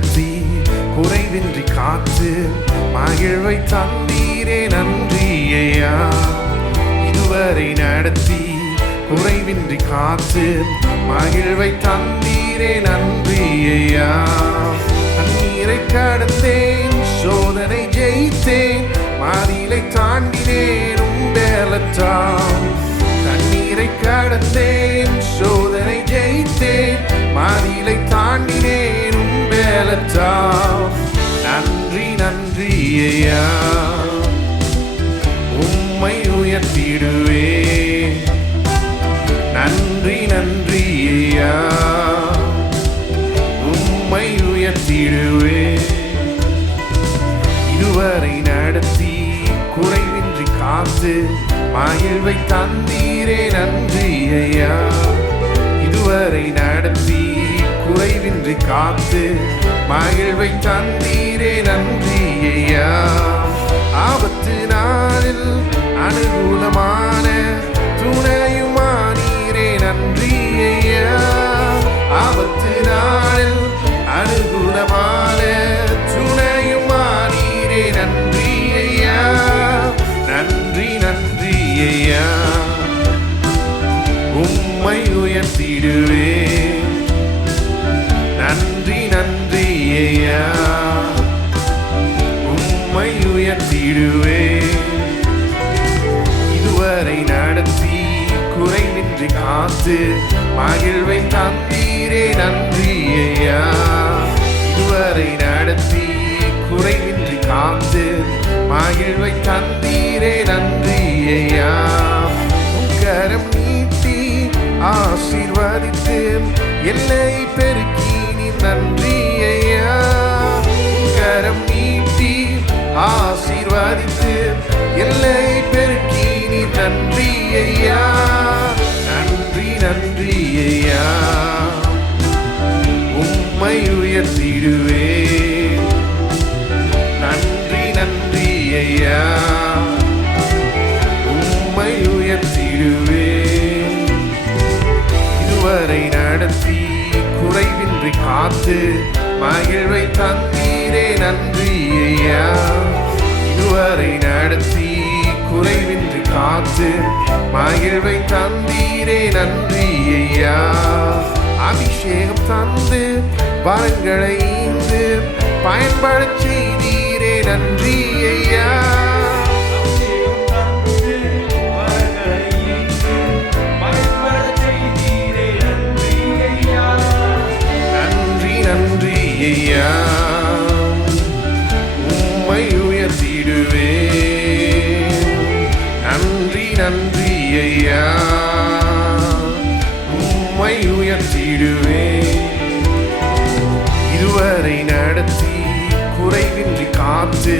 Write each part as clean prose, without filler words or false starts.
நடத்தி குறைவின்றி காத்து மகிழ்வை தந்தீரே நன்றி ஐயா. இதுவரை நடத்தி குறைவின்றி காத்து மகிழ்வை தந்தீரே நன்றி ஐயா. தண்ணீரை கடந்தேன், சோதனை ஜெயித்தேன், மாதிலை தாண்டினேன் உம்பேலத்தால். தண்ணீரை கடந்தேன், சோதனை ஜெயித்தேன், மாதிலை தாண்டினேன் உம்பேலத்தால். நன்றி நன்றி ஐயா, உம்மை உயர்த்திடுவேன். நன்றி நன்றி ஐயா, உம்மை உயர்த்திடுவேன். இதுவரை நடத்தி குறைவின்றி காத்து மகிழ்வை தந்தீரே நன்றி ஐயா. இதுவரை நடத்தி குறைவின்றி காத்து மகிழ்வை தந்தீரே நன்றி ஐயா. ஆபத்து நாளில் அனுகூலமான துணையுமானீரே நன்றி ஐயா. ஆபத்து நாளில் அனுகூலமான துணையுமானீரே நன்றி ஐயா. நன்றி நன்றி ஐயா, உம்மை உயர்த்திடுவேன். நன்றி நன்றி ஐயா, உம்மை உயர்த்திடுவேன். இதுவரை நடத்தி குறைவின்றி காத்து மகிழ்வை தந்தீரே நன்றி ஐயா. இதுவரை நடத்தி குறைவின்றி காத்து மகிழ்வை தந்தீரே நன்றி ஐயா. கரம் நீட்டி ஆசீர்வதித்து எல்லை பெருக்கி நீ நன்றி ஐயா. கரம் நீட்டி ஆசீர்வதித்து எல்லை பெருக்கி நீ நன்றி ஐயா. நன்றி நன்றி ஐயா, உம்மை உயர்த்திடுவேன். நன்றி நன்றி ஐயா, உம்மை உயர்த்திடுவேன். இதுவரை நடத்தி குறைவின்றி காத்து மகிழ்வை தந்தீரே நன்றி ஐயா. இதுவரை நடத்தி குறைவின்றி காத்து மகிழ்வை தந்தீரே நன்றி ஐயா. அபிஷேகம் தந்து வரங்களை ஈந்து பயன்பட செய்தீரே நன்றி ஐயா. நன்றி நன்றி ஐயா, உம்மை உயர்த்திடுவேன். நன்றி நன்றி ஐயா, உம்மை உயர்த்திடுவேன். இதுவரை நடத்தி குறைவின்றி காத்து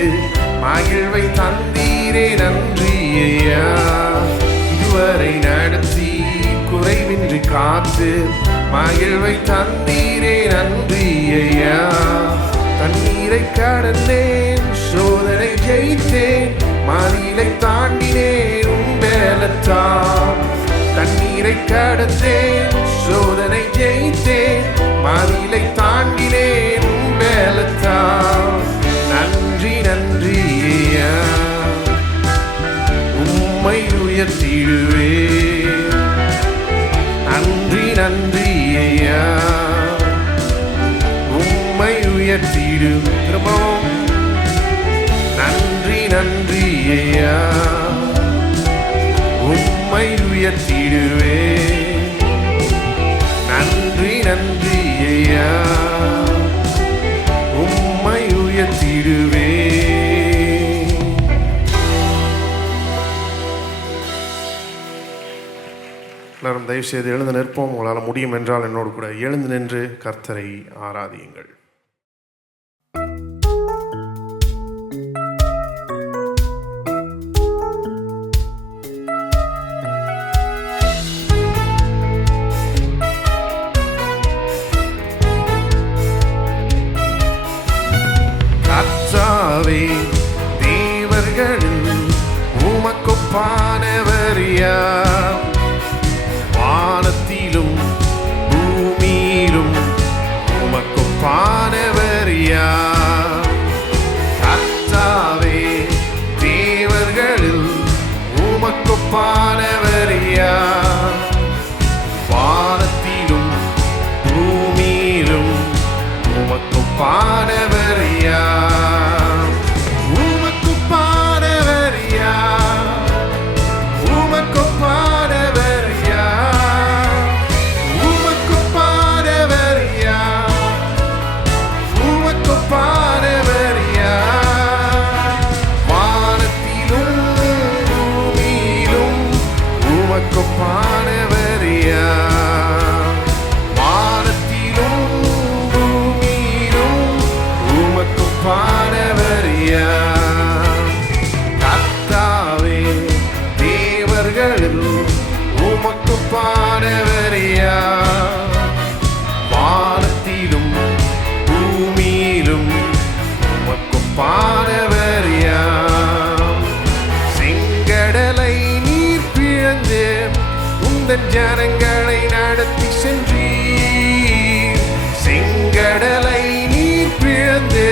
மகிழ்வை தந்தீரே நன்றி ஐயா. இதுவரை நடத்தி குறைவின்றி காத்து மகிழ்வை தந்தீரே நன்றி ஐயா. தண்ணீரை கடந்தேன், சோதனை ஜெயித்தேன், மாதிலை தாண்டினேன் உம்பேலத்தால். தண்ணீரை கடந்தேன், சோதனை ஜெயித்தேன், மாதிலை தாண்டினேன் உம்பேலத்தால். நன்றி நன்றி ஐயா, உம்மை உயர்த்திடுவேன். நன்றி நன்றி ஐயா, உம்மை உயர்த்திடுவேன். நன்றி நன்றி ஐயா, உம்மை உயர்த்திடுவேன். நன்றி நன்றி ஐயா, உம்மை உயர்த்திடுவேன். எல்லாரும் தயவு செய்து எழுந்து நிற்போம். உங்களால் முடியும் என்றால் என்னோடு கூட எழுந்து நின்று கர்த்தரை ஆராதியுங்கள். கர்த்தாவே, தேவர்களில் உமக்கொப்பானவர் யார்? வானத்திலும் பூமியிலும் உமக்கொப்பானவர் உந்தன் ஜனங்களை நடத்தி சென்றீர். செங்கடலை நீர் பிளந்து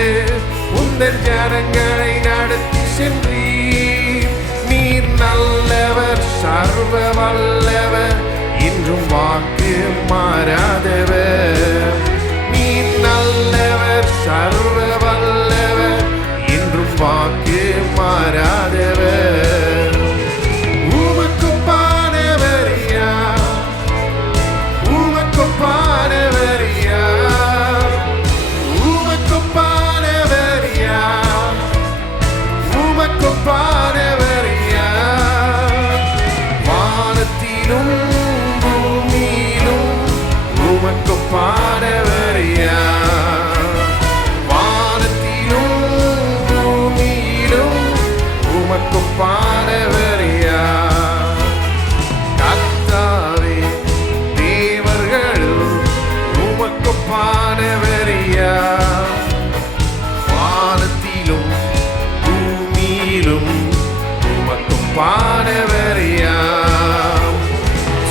உந்தன் ஜனங்களை நடத்தி சென்றீர். நீர் நல்லவர், சர்வ வல்லவர், இன்றும் வாக்கு மாறாதவர். நீர் நல்லவர், சர்வ வல்லவர், இன்றும் வாக்கு மாறாதவர். உமக்குப்பானவர் யார்? உமக்குப்பானவர் யார்? உமக்குப்பானவர் யார்? உமக்குப்பானவர் யார்? வானத்திலும் பூமியிலும் உமக்குப்பானவர் யார்? வானத்திலும் பூமியிலும் உமக்குப்பானவர் யார்? கர்த்தாவே, தேவர்கள் உமக்குப்பானவர் யார்? வானத்திலும் பூமியிலும் உமக்குப்பானவர் யார்?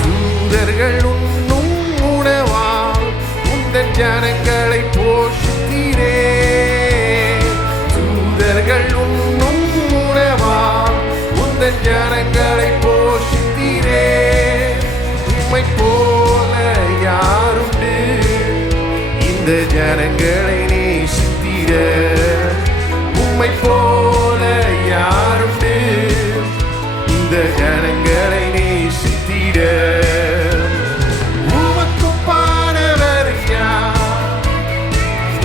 தூதர்கள் உண்ணும் உணவால் உந்தன் ஜனங்களை போஷித்தீரே. தூதர்கள் உண்ணும் உணவால் உந்தன் ஜனங்களை போஷித்தீரே. உம்மை போல யாருண்டு இந்த ஜனங்களை நேசித்திட? உம்மை போல யாருண்டு இந்த ஜனங்களை நேசித்திட? உமக்குப்பானவர் யார்?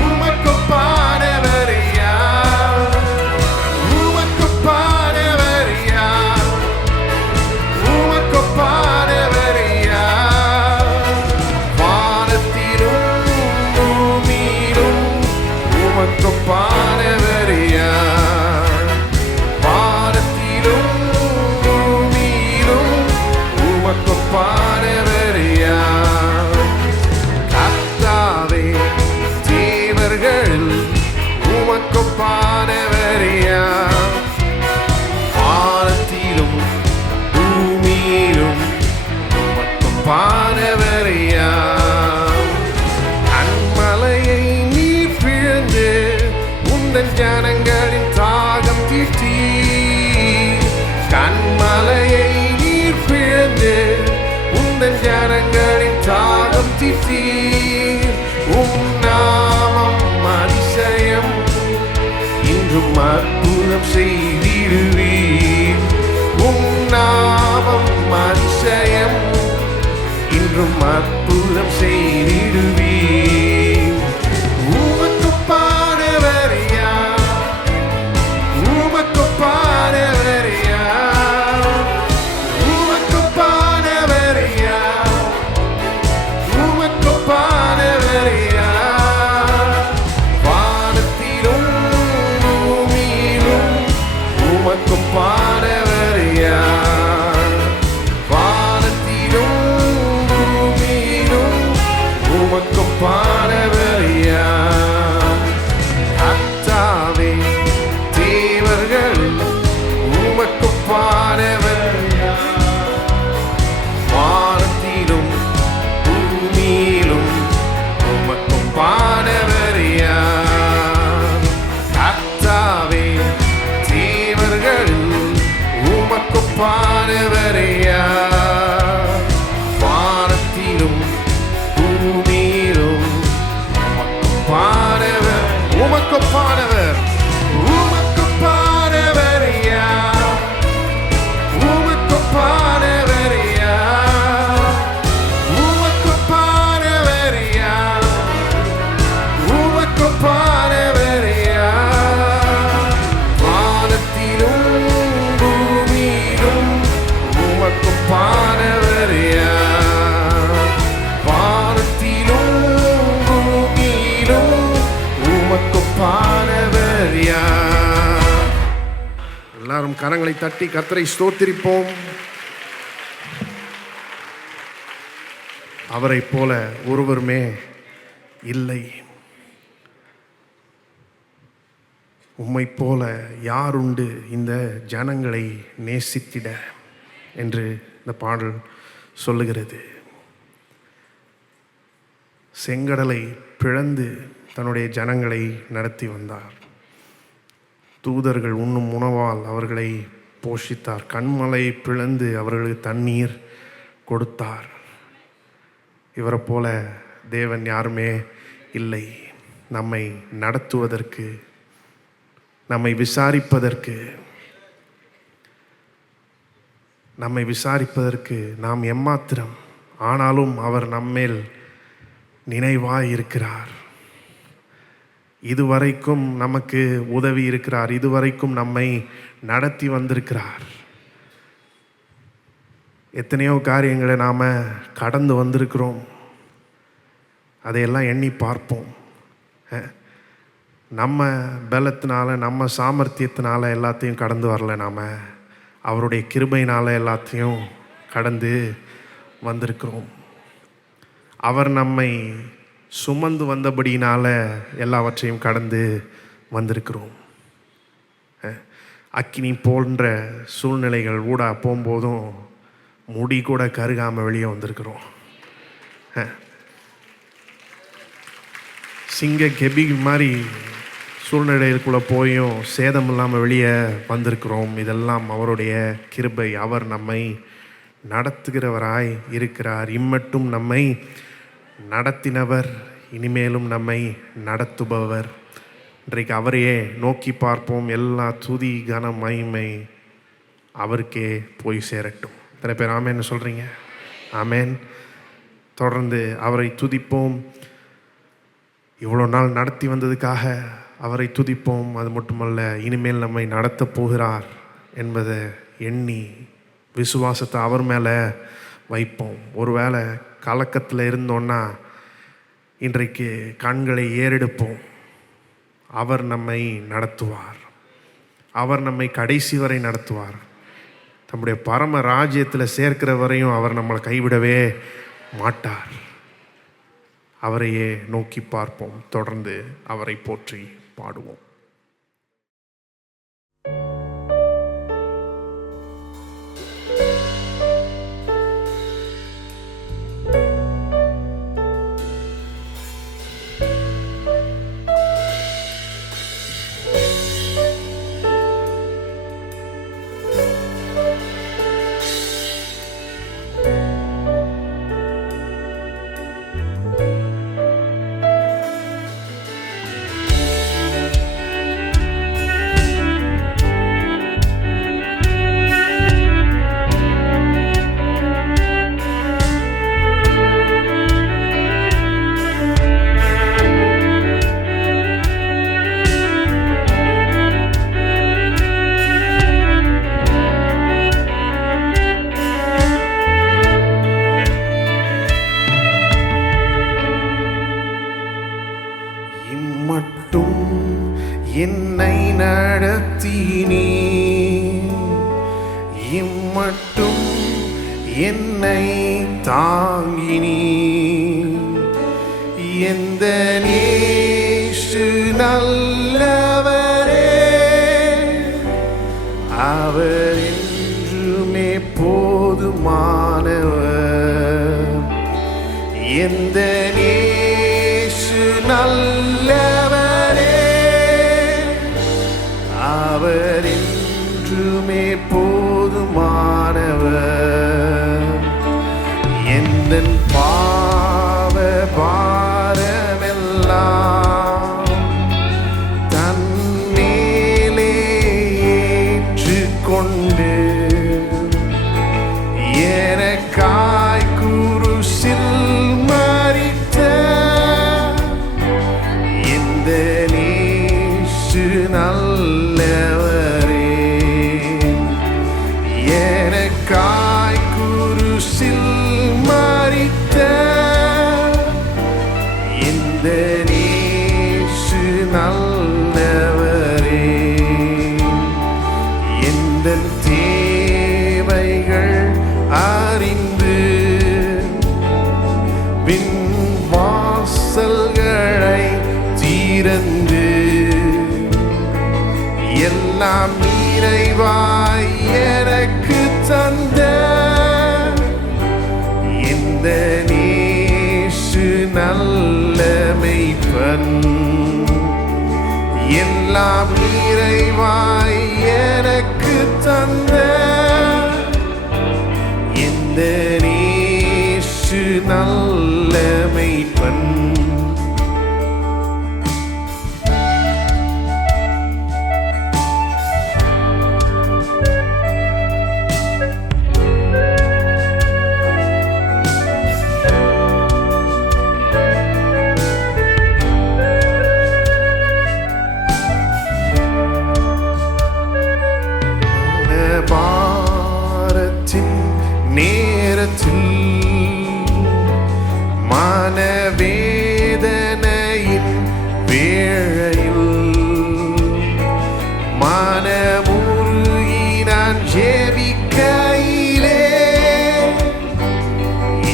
உமக்குப்பானவர் யார்? உமக்குப்பானவர் யார்? உமக்குப்பானவர் யார்? வானத்திலும் பூமியிலும் உமக்குப்பானவர் யார்? வானத்திலும் பூமியிலும் உமக்குப்பானவர் யார்? கர்த்தாவே, தேவர்கள் உமக்குப்பானவர் யார்? வானத்திலும் பூமியிலும் உமக்குப்பானவர் யார்? கன்மலையை நீர் பிளந்து உந்தன் ஜனங்களின் தாகம் தீர்த்தீர். கன்மலையை நீர் பிளந்து உந்தன் ஜனங்களின் தாகம் தீர்த்தீர். உம் நாமம் அதிசயம், இன்றும் அற்புதம் செய்திடுவீர். உம் நாமம் அதிசயம், இன்றும் அற்புதம் செய்திடுவீர். உமக்குப்பானவர் யார்? உமக்குப்பானவர் யார்? உமக்குப்பானவர் யார்? உமக்குப்பானவர் யார்? வானத்திலும் பூமியிலும் உமக்குப்பானவர் யார்? வானத்திலும் பூமியிலும் உமக்குப்பானவர் யார்? கர்த்தாவே, தேவர்கள் உமக்குப்பானவர் யார்? வானத்திலும் பூமியிலும் உமக்குப்பானவர் யார்? கர்த்தாவே, தேவர்கள் உமக்குப்பானவர் யார்? வானத்திலும் பூமியிலும் உமக்குப்பானவர். உமக்குப்பானவர், உமக்குப்பானவர் யார்? உமக்குப்பானவர் யார்? உமக்குப்பானவர் யார்? உமக்குப்பானவர் யார்? வானத்திலும் பூமியிலும் உமக்குப்பானவர் யார்? வானத்திலும் பூமியிலும் உமக்குப்பானவர் யார்? எல்லாரும் கரங்களை தட்டி கர்த்தரை ஸ்தோத்திரிப்போம். அவரைப் போல ஒருவருமே இல்லை. உம்மைப் போல யாருண்டு இந்த ஜனங்களை நேசித்திட என்று இந்த பாடல் சொல்லுகிறது. செங்கடலை பிளந்து தன்னுடைய ஜனங்களை நடத்தி வந்தார். தூதர்கள் உண்ணும் உணவால் அவர்களை போஷித்தார். கண்மலை பிளந்து அவர்களுக்கு தண்ணீர் கொடுத்தார். இவரை போல தேவன் யாருமே இல்லை. நம்மை நடத்துவதற்கு, நம்மை விசாரிப்பதற்கு நாம் எம்மாத்திரம், ஆனாலும் அவர் நம்மேல் நினைவாய் இருக்கிறார். இதுவரைக்கும் நமக்கு உதவி இருக்கிறார். இதுவரைக்கும் நம்மை நடத்தி வந்திருக்கிறார். எத்தனையோ காரியங்களை நாம் கடந்து வந்திருக்கிறோம். அதையெல்லாம் எண்ணி பார்ப்போம். நம்ம பலத்தினால, நம்ம சாமர்த்தியத்தினால எல்லாத்தையும் கடந்து வரல. நாம் அவருடைய கிருபையினால் எல்லாத்தையும் கடந்து வந்திருக்கிறோம். அவர் நம்மை சுமந்து வந்தபடியினால் எல்லாவற்றையும் கடந்து வந்திருக்கிறோம். அக்கினி போன்ற சூழ்நிலைகள் ஊடா போகும்போதும் முடி கூட கருகாமல் வெளியே வந்திருக்கிறோம். சிங்க கெபி மாதிரி சூழ்நிலைகளுக்குள்ளே போயும் சேதம் இல்லாமல் வெளியே வந்திருக்கிறோம். இதெல்லாம் அவருடைய கிருபை. அவர் நம்மை நடத்துகிறவராய் இருக்கிறார். இம்மட்டும் நம்மை நடத்தினவர், இனிமேலும் நம்மை நடத்துபவர். இன்றைக்கு அவரையே நோக்கி பார்ப்போம். எல்லா துதி கன மகிமை அவருக்கே போய் சேரட்டும். எத்தனை பேர் ஆமேன்னு சொல்கிறீங்க? ஆமேன். தொடர்ந்து அவரை துதிப்போம். இவ்வளோ நாள் நடத்தி வந்ததுக்காக அவரை துதிப்போம். அது மட்டுமல்ல, இனிமேல் நம்மை நடத்தப் போகிறார் என்பதை எண்ணி விசுவாசத்தை அவர் மேலே வைப்போம். ஒருவேளை கலக்கத்தில் இருந்தோன்னா இன்றைக்கு கண்களை ஏறெடுப்போம். அவர் நம்மை நடத்துவார். அவர் நம்மை கடைசி வரை நடத்துவார். தம்முடைய பரம ராஜ்யத்தில் சேர்க்கிற வரையும் அவர் நம்மளை கைவிடவே மாட்டார். அவரையே நோக்கி பார்ப்போம். தொடர்ந்து அவரை போற்றி பாடுவோம். என்னை நடத்தினீ, இம்மட்டும் என்னை தாங்கினீ. எந்த நேசு நல்லவரே, அவர் என்றுமே போதுமானவர். எந்த நேசு நல்லவரே, அவர் என்றுமே போதுமானவர். எந்தன் பாவ பாரமெல்லாம் தன் மேலே ஏற்றுக்கொண்டு எனக்காய் குருசில் மரித்த இந்த நேசு நல்லவரே, எனக்காய் குருசில் மரித்த இந்த நேசு நல்லவரே. எந்தன் தேவைகள் அறிந்து பின் வாசல்களை திறந்து எல்லாம் நிறைவாய் எனக்கு தந்த மேய்ப்பன் எல்லாம் நிறைவாய் எனக்கு தந்த இந்த நேசு நல்ல மேய்ப்பன். பாரத்தின் நேரத்தில் மனவேதனையின் வேளையில் மனமுருகி நான் ஜெபிக்கையிலே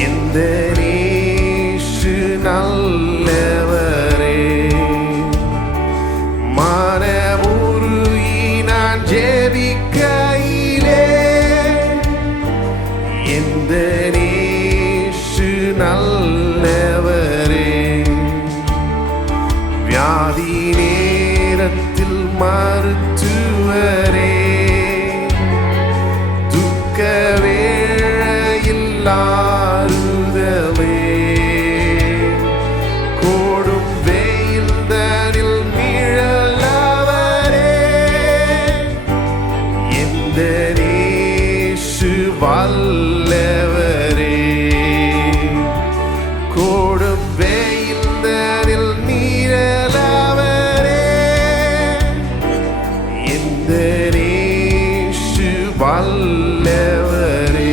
இந்த நேசு நல்லவரே. மனமுருகி நான் ஜெபிக்கையிலே இந்த நேசு நல்லவரே. வியாதி நேரத்தில் மருத்துவரே, துக்க வேளையில் ஆறுதலே, கோடும் வெயில் தனில் நிழலவரே. இந்த நேசு வல்லவரே, கோடும் வெயில் தனில் நிழலவரே. இந்த நேசு வல்லவரே.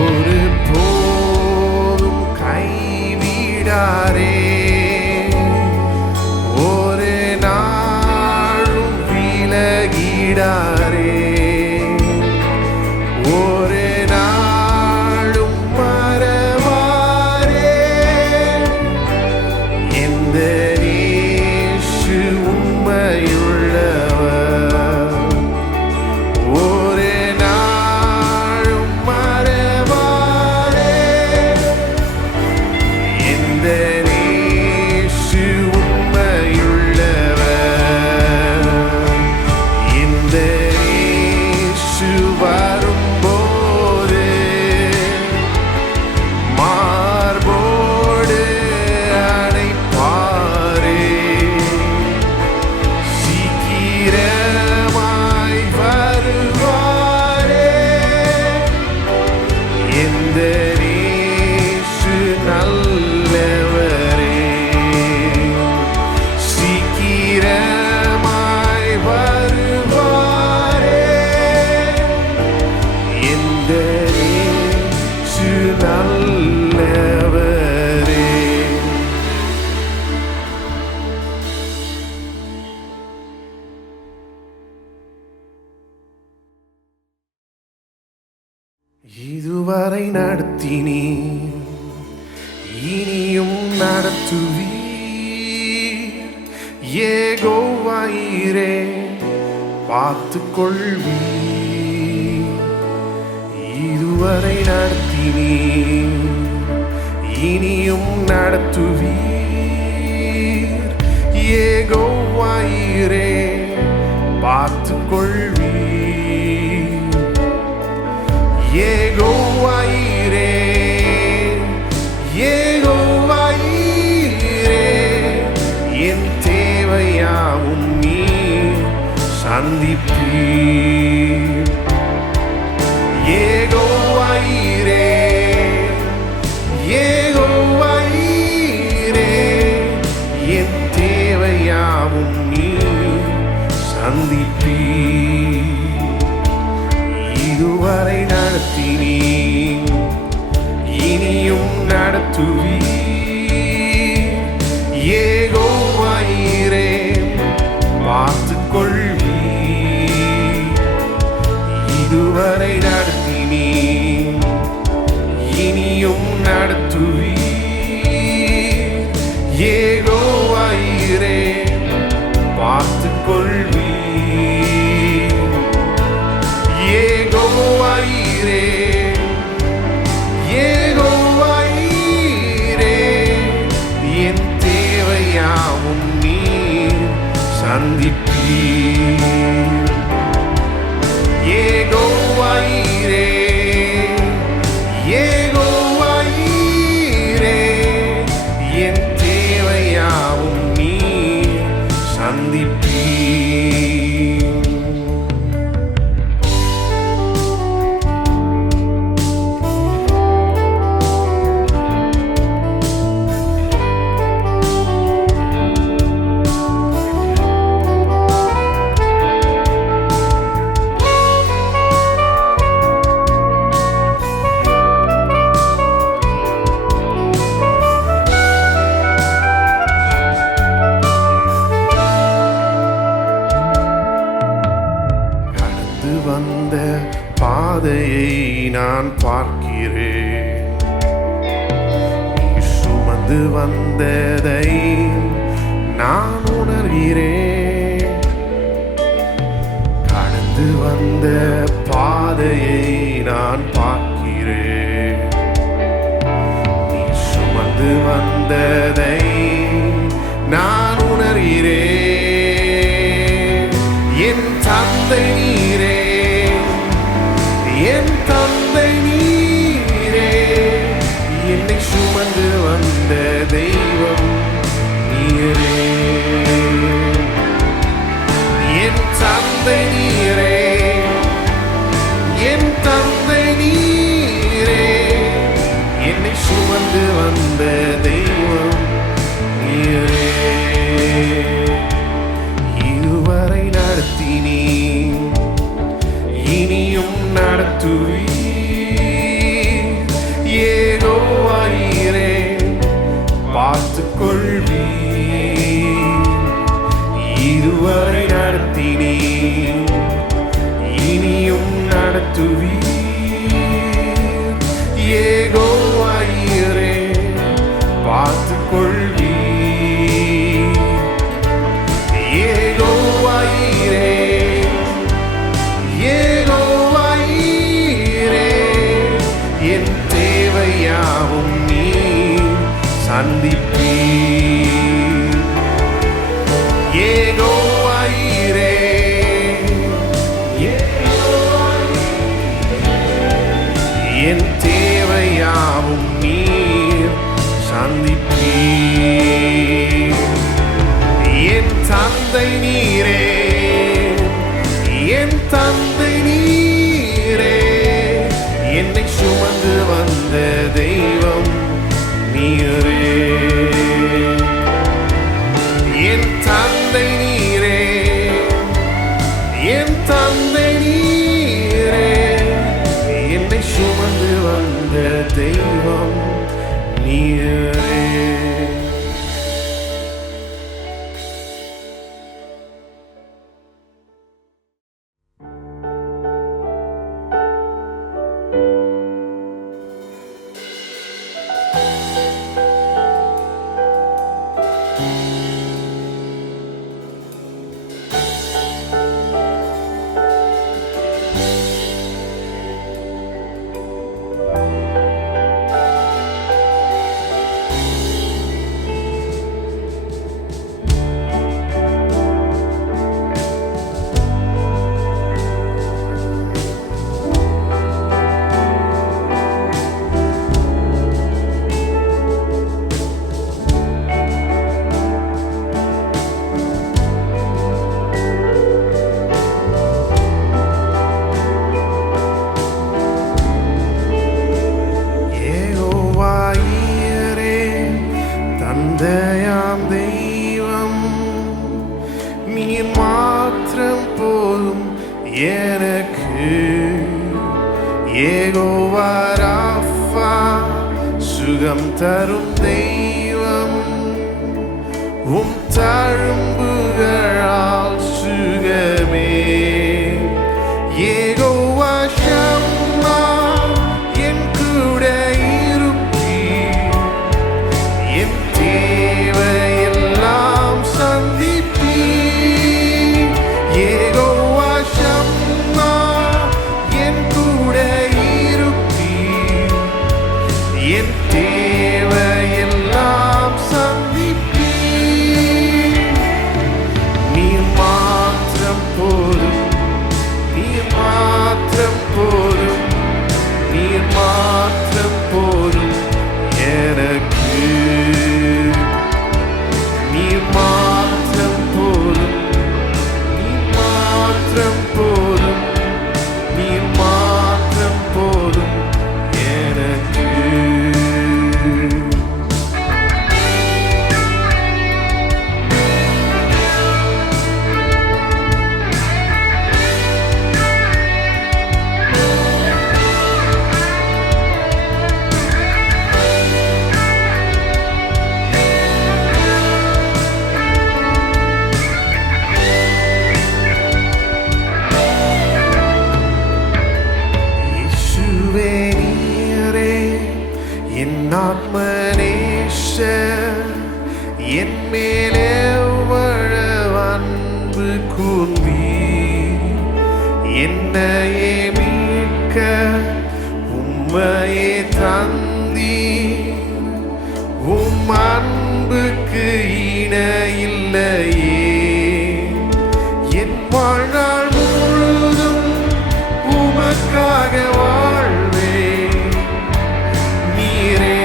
ஒரு போதும் கைவிடாரே, ஒரு நாளும் விலகிடாரே, ஒரு நாளும் மறவாரே. இந்த நேசு உண்மையுள்ளவர், ஒரு நாளும் மறவாரே. இந்த நேசு உண்மையுள்ளவர். இந்த நேசு வரும்போது மார்போடு அணைப்பாரே, சீக்கிரமாய் வருவாரே. இந்த நேசு நல்லவரே, சீக்கிரமாய் வருவாரே. இந்த நேசு நல்லவரே. இதுவரை நடத்தினீ, இனியும் நடத்துவீர். யெகோவாயிரே பார்த்துக்கொள்வீர். இதுவரை நடத்தினீர், இனியும் நடத்துவீர். யெகோவாயிரே பார்த்துக்கொள்வீர். யெகோவாயிரே, யெகோவாயிரே, என் தேவையாவும் நீர் சந்திப்பீர். யெகோவாயிரே, யெகோவாயிரே, என் தேவையாவும் நீர் சந்திப்பீ. இதுவரை நடத்தினீ, இனியும் நடத்துவீ. யெகோவா ஈரே பார்த்துக் கொள்வீ. இதுவரை நடத்தினீ, இனியும் நடத்துவீ. யெகோவா ஈரே பார்த்துக் கொள்வீ. யெகோவா ஈரே, யெகோவா ஈரே, என் தேவையாவும் நீர் சந்திப்பீர். யெகோவா ஈரே, யெகோவா ஈரே, என் தேவையாவும் நீர் சந்திப்பீர். வந்த பாதையை நான் பார்க்கிறேன். நீ சுமந்து வந்ததை நான் உணர்கிறேன். கடந்து வந்த பாதையை நான் பார்க்கிறேன். நீ சுமந்து வந்ததை நான் உணர்கிறேன். என் தந்தை நீரே, என் தந்தை நீரே, என்னை சுமந்து வந்த தெய்வம் நீரே. என் தந்தை நீரே, என் தந்தை நீரே, என்னை சுமந்து வந்த தெய்வம் நீரே. இதுவரை நடத்தினீ, இனியும் நடத்துவீ. யெகோவா ஈரே பார்த்துக் கொள்வீ. இதுவரை நடத்தினீ, இனியும் நடத்துவீ. யெகோவா ஈரே பார்த்துக் கொள்வீ. யெகோவா ஈரே, யெகோவா ஈரே, என் தேவையாவும் நீர் சந்திப்பீர். யெகோவா ஈரே, யெகோவா ஈரே, என் தேவையாவும் நீர் சந்திப்பீர். என் தந்தை நீரே, என் தந்தை நீரே, என்னை சுமந்து வந்த தெய்வம் நீரே. என் தந்தை நீரே, என் தந்தை நீரே, என்னை சுமந்து வந்த தெய்வம் நீரே. எனக்கு யெகோவா ராஃபா சுகம் தரும் தெய்வம் உம் தழும்புகளால் சுகமே யெகோவா ஷம்மா என் கூட இருப்பீர் என் தேவையெல்லாம் சந்திப்பீர் யெகோவா ஷம்மா என் கூட இருப்பீர் என் தேவையெல்லாம் சந்திப்பீர் நீர் மாத்திரம் போதும் நீர் மாத்திரம் போதும் நீர் மாத்திரம் போதும் எனக்கு நீர் மாத்திரம் போதும் நீர் மாத்திரம் போதும் நீர் மாத்திரம் போதும் எனக்கு இயேசுவே நீரே என் ஆத்மநேசர் என் மேலே எவ்வளவு அன்பு கூர்ந்தீர் என்னையே மீட்க உம்மையே தந்தீர் உம் அன்புக்கு இணையில்லையே என் வாழ்நாள் முழுதும் உமக்காக வாழ்வேன் நீரே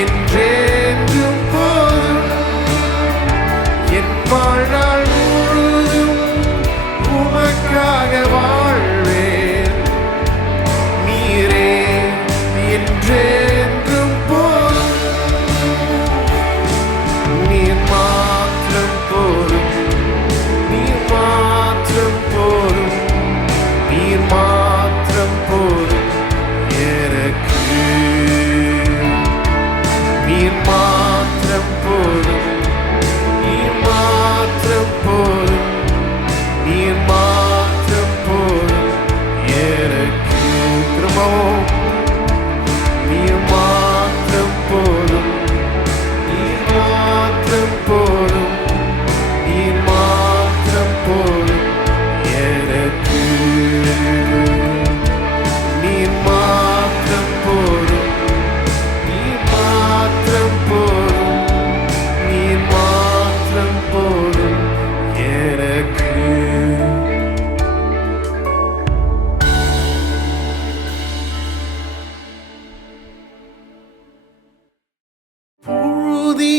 என்றென்றும் போதும் என் வாழ்நாள் முழுதும் உமக்காக வாழ்வேன் நீரே என்றென்றும் போதும் நீர் மாத்திரம் போதும் நீர் மாத்திரம் போதும் நீர் மாத்திரம் போதும் எனக்கு நீர் மாத்திரம் போதும் நீர் மாத்திரம் போதும் நீர் மாத்திரம் போதும் எனக்கு திரும்பவும் நீர் மாத்திரம் போதும் நீர் மாத்திரம் போதும் நீர் மாத்திரம் போதும் எனக்கு நீர் மாத்திரம் போதும் நீர் மாத்திரம் போதும் நீர் மாத்திரம் போதும் எனக்கு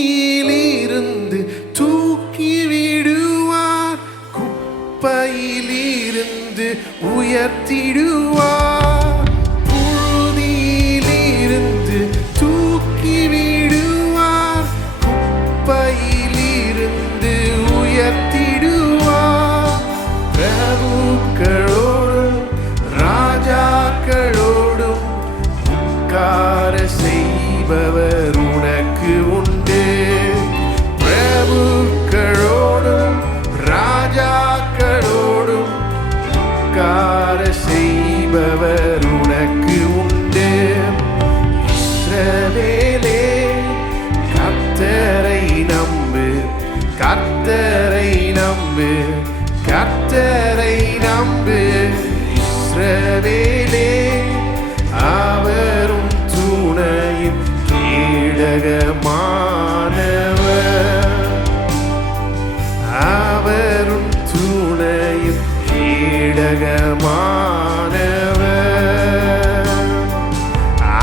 புழுதியிலிருந்து தூக்கி விடுவார் குப்பையிலிருந்து உயர்த்திடுவார் புழுதியிலிருந்து தூக்கி விடுவார் குப்பையிலிருந்து உயர்த்திடுவார் பிரபுக்களோடும் ராஜாக்களோடும் உட்கார செய்பவர் உனக்கு உண்டு பிரபுக்களோடும் ராஜாக்களோடும் உட்கார செய்பவர் உனக்கு உண்டு இஸ்ரவேலே கர்த்தரை நம்பு கர்த்தரை நம்பு கர்த்தரை நம்பு இஸ்ரவேலே அவரும் துணையும் கேடகமானவர் அவரும் துணையும் கேடகமானவர்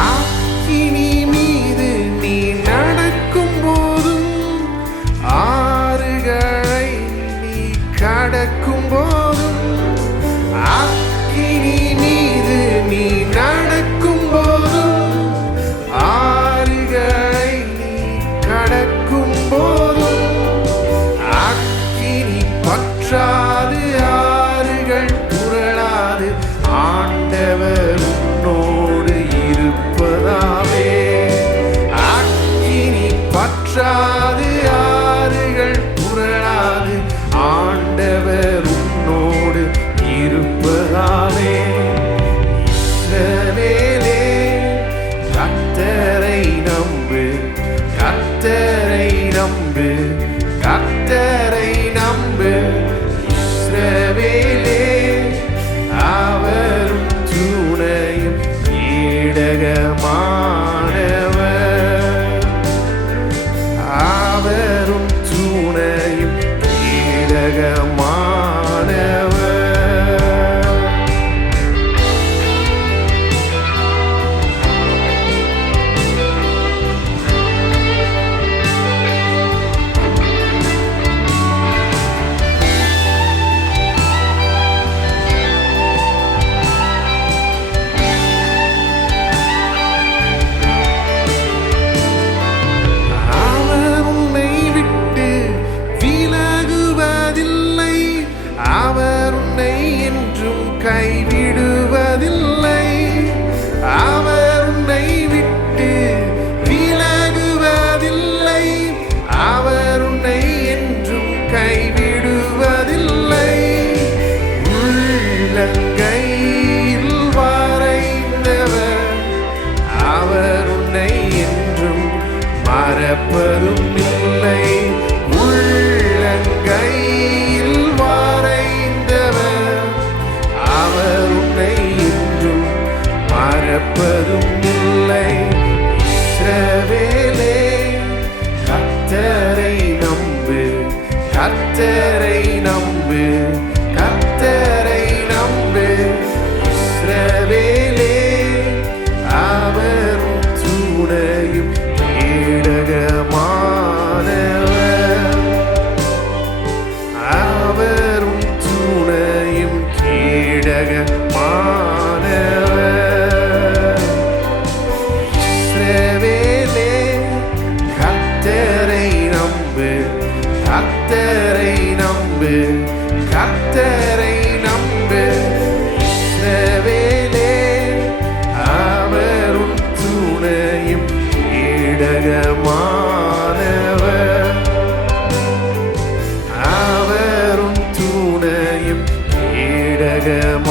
அக்கினி மீது நீ நடக்கும் போதும் ஆறுகளை நீ கடக்கும் போதும் அக்கினி மீது நீ நடக்கும் போதும் ஆறுகளை நீ கடக்கும் போதும் அக்கினி பற்றாது ஆறுகள் புரளாது. ஆண்டவர் உன்னோடு இருப்பதாலே அக்கினி பற்றாது, ஆறுகள் புரளாது. ஆண்டவர் உன்னோடு இருப்பதாலே இஸ்ரவேலே கர்த்தரை நம்பு, கர்த்தரை நம்பு, கர்த்தரை நம்பு. இஸ்ரவேலே அவரும் துணையும் கேடகமானவர், அவரும் துணையும் கேடகமானவர். கைவிடுவதில்லை, அவர் உன்னை விட்டு விலகுவதில்லை, அவர் உன்னை என்றும் கைவிடுவதில்லை. உள்ளங்கையில் வரைந்தவர் அவர் உன்னை என்றும் மறப்பதும் இல்லை. உள்ளங்கையில் வரைந்தவர் அவர் உன்னை என்றும் மறப்பதும் இல்லை. இஸ்ரவேலே கர்த்தரை நம்பு, கர்த்தரை நம்பு, கர்த்தரை நம்பு. இஸ்ரவேலே அவர் துணையும் கேடகமானவர், அவரும் துணையும் கேடகமானவர். இஸ்ரவேலே கர்த்தரை நம்பு, கர்த்தரை நம்பு, கர்த்தரை நம்பு. இஸ்ரவேலே அவரும் துணையும் கேடகமானவர், அவரும் துணையும் கேடகமானவர்,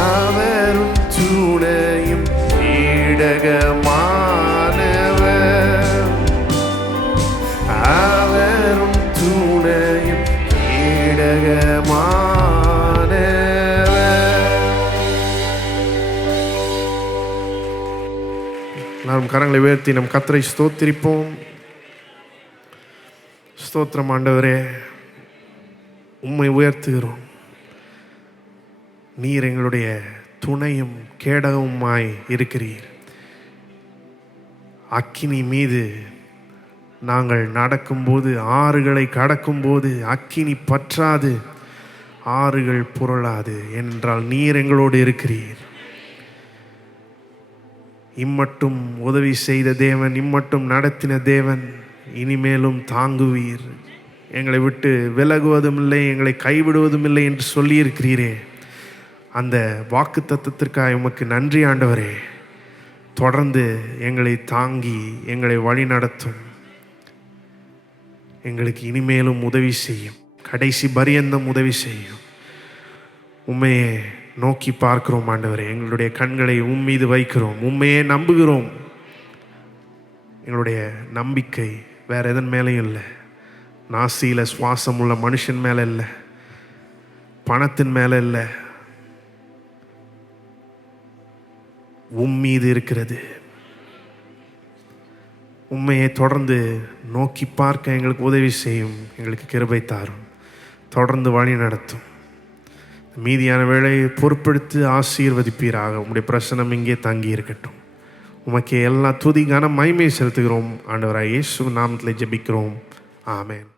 அவரும் துணையும் கேடகமானவர், அவரும் துணையும் கேடகமானவர். நாம் கரங்களை உயர்த்தி நம் கர்த்தரை ஸ்தோத்திரிப்போம். ஸ்தோத்திரம் ஆண்டவரே, உம்மை உயர்த்துகிறோம். நீர் எங்களுடைய துணையும் கேடகமுமாய் இருக்கிறீர். அக்கினி மீது நாங்கள் நடக்கும்போது, ஆறுகளை கடக்கும்போது அக்கினி பற்றாது, ஆறுகள் புரளாது. என்றால் நீர் எங்களோடு இருக்கிறீர். இம்மட்டும் உதவி செய்த தேவன், இம்மட்டும் நடத்தின தேவன், இனிமேலும் தாங்குவீர். எங்களை விட்டு விலகுவதும் இல்லை, எங்களை கைவிடுவதும் இல்லை என்று சொல்லியிருக்கிறீரே. அந்த வாக்கு தத்தத்திற்காக உமக்கு நன்றி ஆண்டவரே. தொடர்ந்து எங்களை தாங்கி எங்களை வழி நடத்தும். எங்களுக்கு இனிமேலும் உதவி செய்யும், கடைசி பரியந்தம் உதவி செய்யும். உம்மையே நோக்கி பார்க்கிறோம் ஆண்டவரே. எங்களுடைய கண்களை மீது வைக்கிறோம், உம்மையே நம்புகிறோம். எங்களுடைய நம்பிக்கை வேற எதன் மேலேயும் இல்லை. நாசியில சுவாசம் உள்ள மனுஷன் மேலே இல்லை, பணத்தின் மேலே இல்லை, மீது இருக்கிறது. உண்மையை தொடர்ந்து நோக்கி பார்க்க எங்களுக்கு உதவி செய்யும். எங்களுக்கு கிருபை தாரும், தொடர்ந்து வழி நடத்தும். மீதியான வேளையை பொறுப்பெடுத்து ஆசீர்வதிப்பீராக. உம்முடைய பிரசனம் இங்கே தங்கி இருக்கட்டும். உமக்கே எல்லா துதி கன மகிமை செலுத்துகிறோம் ஆண்டவராய் இயேசு நாமத்திலே ஜெபிக்கிறோம். ஆமென்.